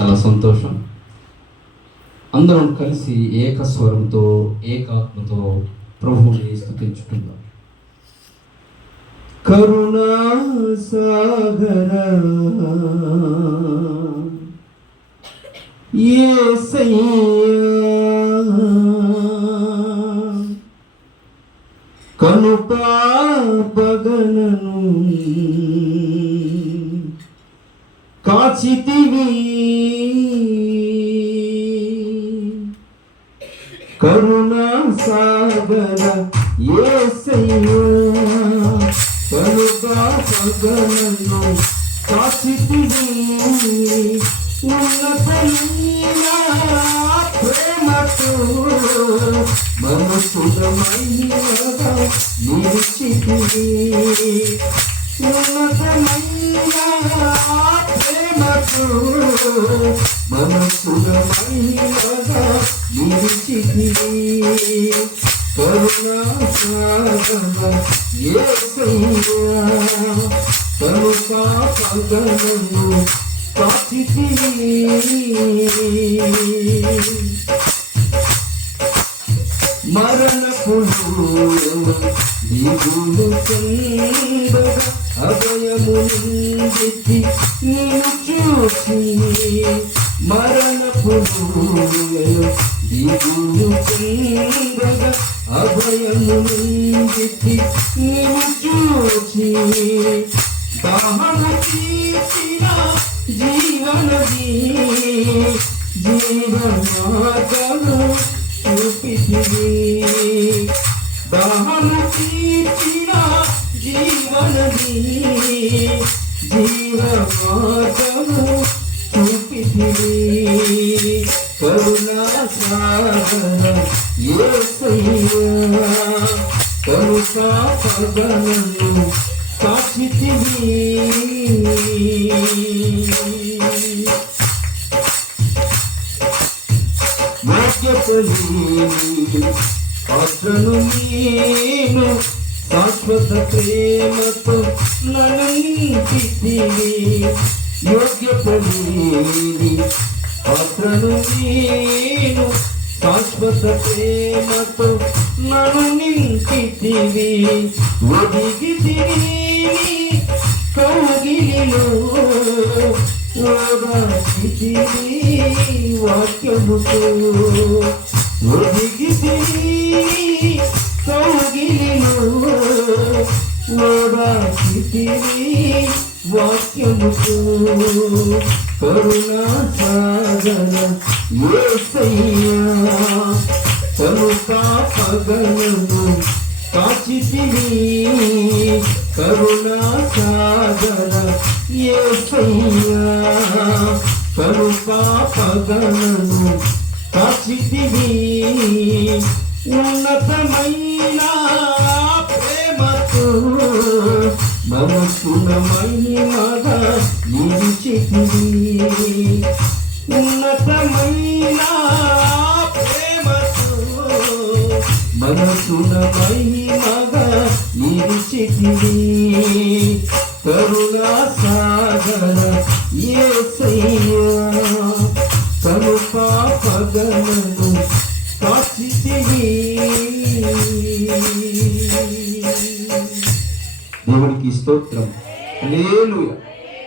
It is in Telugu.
చాలా సంతోషం. అందరం కలిసి ఏకస్వరంతో ఏకాత్మతో ప్రభువుని స్తుతించుకుందాం. కరుణా సాగర యేసయ్యా, కనుపాపగనను కాచితివి, కరుణా సాగర యేసయ్యా, కనుపాపగనను కాచితివి, ఉన్నతమైన ప్రేమతో మనసుడమైనగా నిలిచితివి, ఉన్నతమైన ప్రేమతో మనసుడమైనగా నిలిచితివి, కరుణా సాగర యేసయ్యా, కనుపాపగనను కాచితివి. మరణపులు దిగులు చెందగా అభయము నిందితి నిన్ను చూసి, మరణపులు దిగులు చెందగా అభయము నిందితి నిన్ను చూసి, దాహము తీర్చిన జీవనది జీవమార్గము చూపితివి, దాహము తీర్చిన జీవనది జీవమార్గము చూపితివి, కరుణా సాగర యేసయ్యా, కనుపాపగనను కాచితివి. పాత్రను నేను శాశ్వత ప్రేమతో నన్ను నింపితివి, యోగ్యపడేది పాత్రను నేను శాశ్వత ప్రేమతో నన్ను నింపితివి, ఒదిగితివి కౌగిలిలో ఓదాచితివి వాక్యముతో, ఒదిగితివి కౌగిలిలో ఓదాచితివి వాక్యముతో, కరుణా సాగర యేసయ్యా, కనుపాపగనను కాచితివి, కరుణా సాగర యేసయ్యా, కనుపాపగనను కాచితివి, ఉన్నతమైన ప్రేమతో మనసుడమైనగా నిలిచితివి, ఉన్నతమైన ప్రేమతో మనసుడమైనగా నిలిచితివి, కరుణా సాగర యేసయ్యా, కనుపాపగనను కాచితివి. దేవునికి స్తోత్రం. హల్లెలూయా.